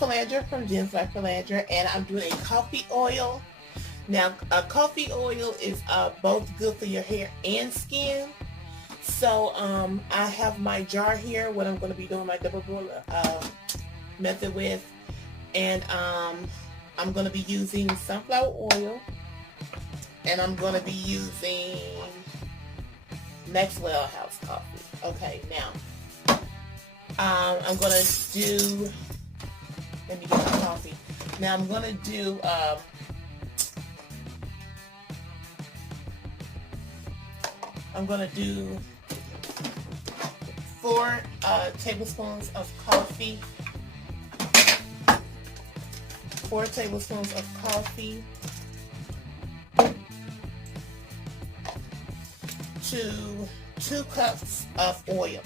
Falandra from Gemz by Falandra, and I'm doing a coffee oil. Now, a coffee oil is both good for your hair and skin. So I have my jar here, what I'm going to be doing my double boiler method with, and I'm going to be using sunflower oil, and I'm going to be using Maxwell House coffee. Okay, now I'm going to do, let me get my coffee. Now I'm going to do I'm going to do 4 tablespoons of coffee. 4 tablespoons of coffee to 2 cups of oil.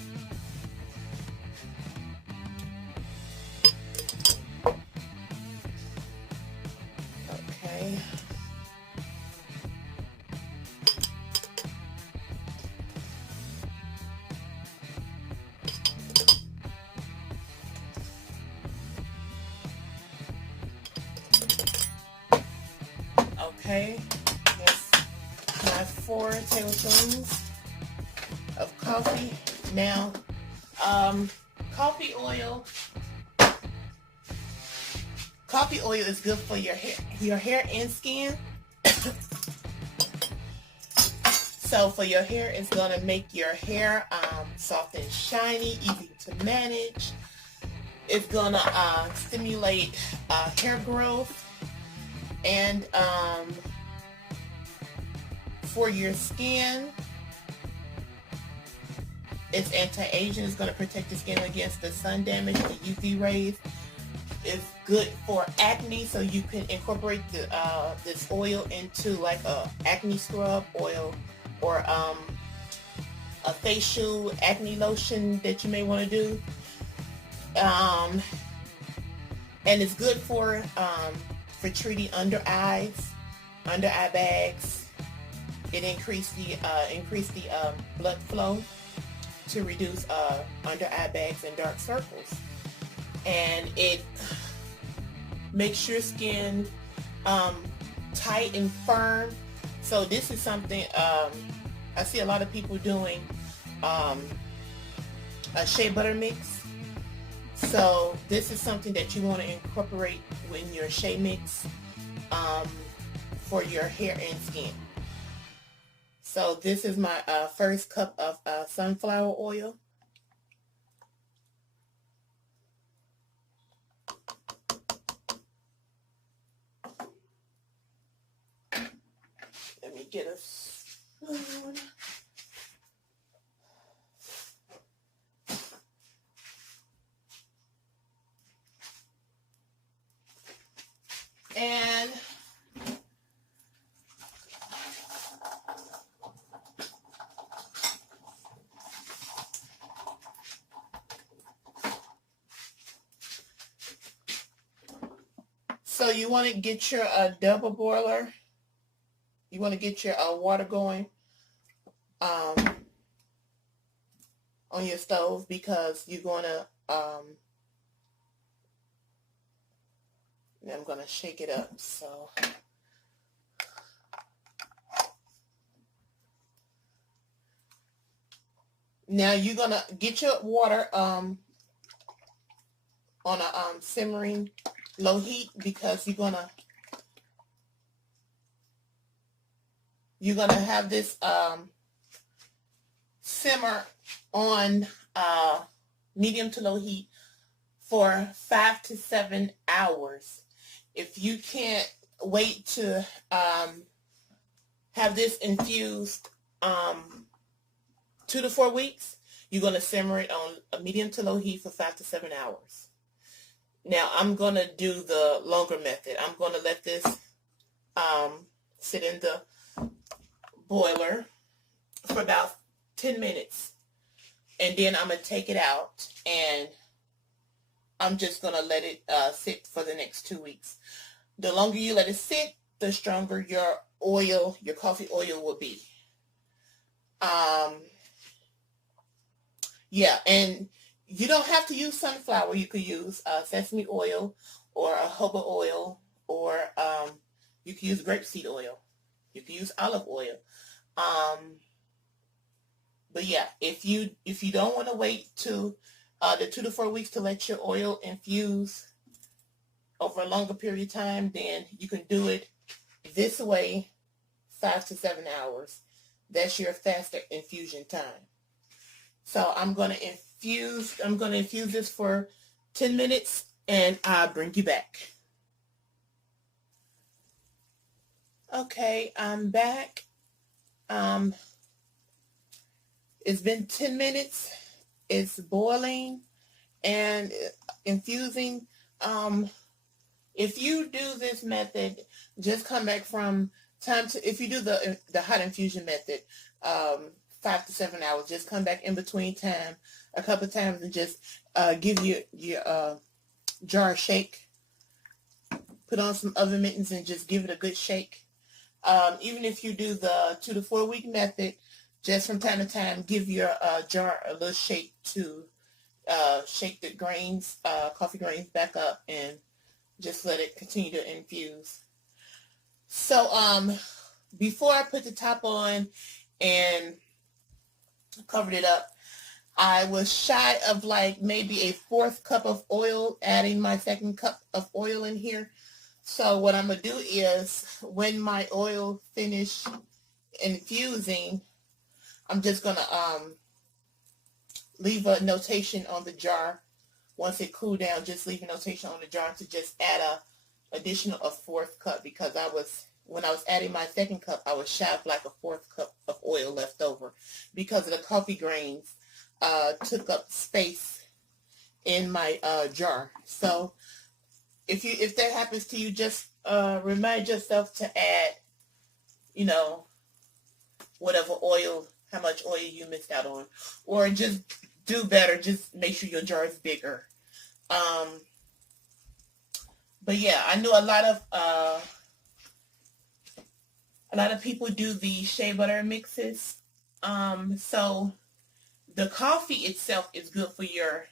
Okay. Okay, that's my 4 tablespoons of coffee. Now, coffee oil is good for your hair and skin. So for your hair, it's gonna make your hair soft and shiny, easy to manage. It's gonna stimulate hair growth. And for your skin, it's anti-aging. It's going to protect your skin against the sun damage, the UV rays. It's good for acne, so you can incorporate this oil into like a acne scrub oil or a facial acne lotion that you may want to do. And it's good for treating under eye bags. It increased the blood flow to reduce under eye bags and dark circles, and it makes your skin tight and firm. So this is something I see a lot of people doing a shea butter mix. So this is something that you want to incorporate in your shea mix for your hair and skin. So this is my first cup of sunflower oil. Let me get a spoon. And so you want to get your double boiler. You want to get your water going on your stove, because you're going to I'm going to shake it up. So now you're going to get your water on a simmering low heat, because you're gonna have this simmer on medium to low heat for 5 to 7 hours. If you can't wait to have this infused 2 to 4 weeks, you're going to simmer it on a medium to low heat for 5 to 7 hours. Now I'm going to do the longer method. I'm going to let this sit in the boiler for about 10 minutes. And then I'm going to take it out, and I'm just going to let it sit for the next 2 weeks. The longer you let it sit, the stronger your oil, your coffee oil will be. Yeah, and You don't have to use sunflower. You could use sesame oil or a jojoba oil, or you can use grapeseed oil. You can use olive oil. But yeah, if you don't want to wait to the 2 to 4 weeks to let your oil infuse over a longer period of time, then you can do it this way, 5 to 7 hours. That's your faster infusion time. So I'm going to infuse this for 10 minutes and I'll bring you back. Okay, I'm back. It's been 10 minutes. It's boiling and infusing. If you do this method, just come back from time to, if you do the hot infusion method, 5 to 7 hours, just come back in between time a couple times and just give your jar a shake. Put on some oven mittens and just give it a good shake. Even if you do the 2 to 4 week method, just from time to time, give your jar a little shake to shake the grains, coffee grains back up, and just let it continue to infuse. So before I put the top on and covered it up, I was shy of like maybe a 4th cup of oil, adding my 2nd cup of oil in here. So what I'm going to do is, when my oil finish infusing, I'm just going to leave a notation on the jar. Once it cooled down, just leave a notation on the jar to just add a 4th cup, because when I was adding my 2nd cup, I was shy of like a 4th cup of oil left over because of the coffee grains took up space in my jar. So if that happens to you, just remind yourself to add, whatever oil, how much oil you missed out on, or just do better. Just make sure your jar is bigger. But yeah, I know a lot of people do the shea butter mixes. So the coffee itself is good for your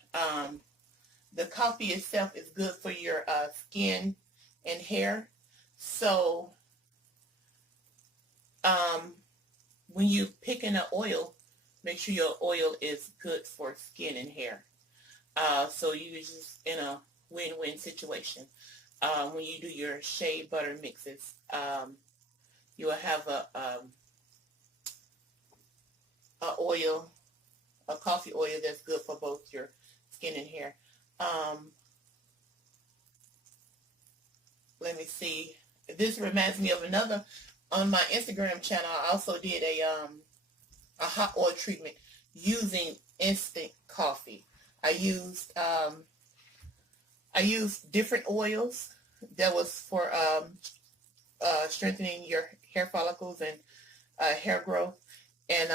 skin and hair. So when you pick in an oil, make sure your oil is good for skin and hair. So you're just in a win-win situation. When you do your shea butter mixes, you will have a coffee oil that's good for both your skin and hair. Let me see. This reminds me of another. On my Instagram channel, I also did a hot oil treatment using instant coffee. I used different oils that was for strengthening your hair follicles and hair growth, and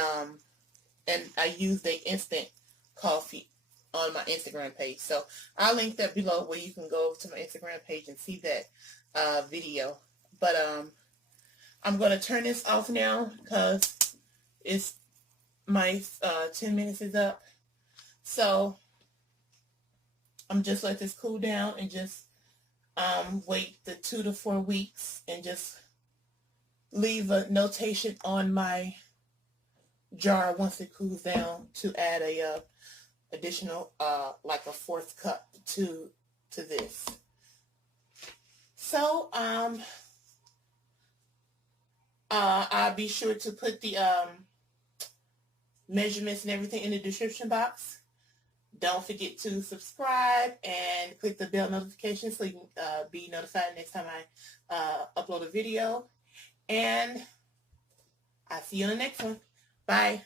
I used the instant coffee on my Instagram page. So I'll link that below where you can go to my Instagram page and see that video. But I'm going to turn this off now because it's my 10 minutes is up. So I'm just let this cool down and just wait the 2 to 4 weeks and just leave a notation on my jar once it cools down to add a additional like a 4th cup to this. So I'll be sure to put the measurements and everything in the description box. Don't forget to subscribe and click the bell notification so you can be notified next time I upload a video. And I'll see you on the next one. Bye.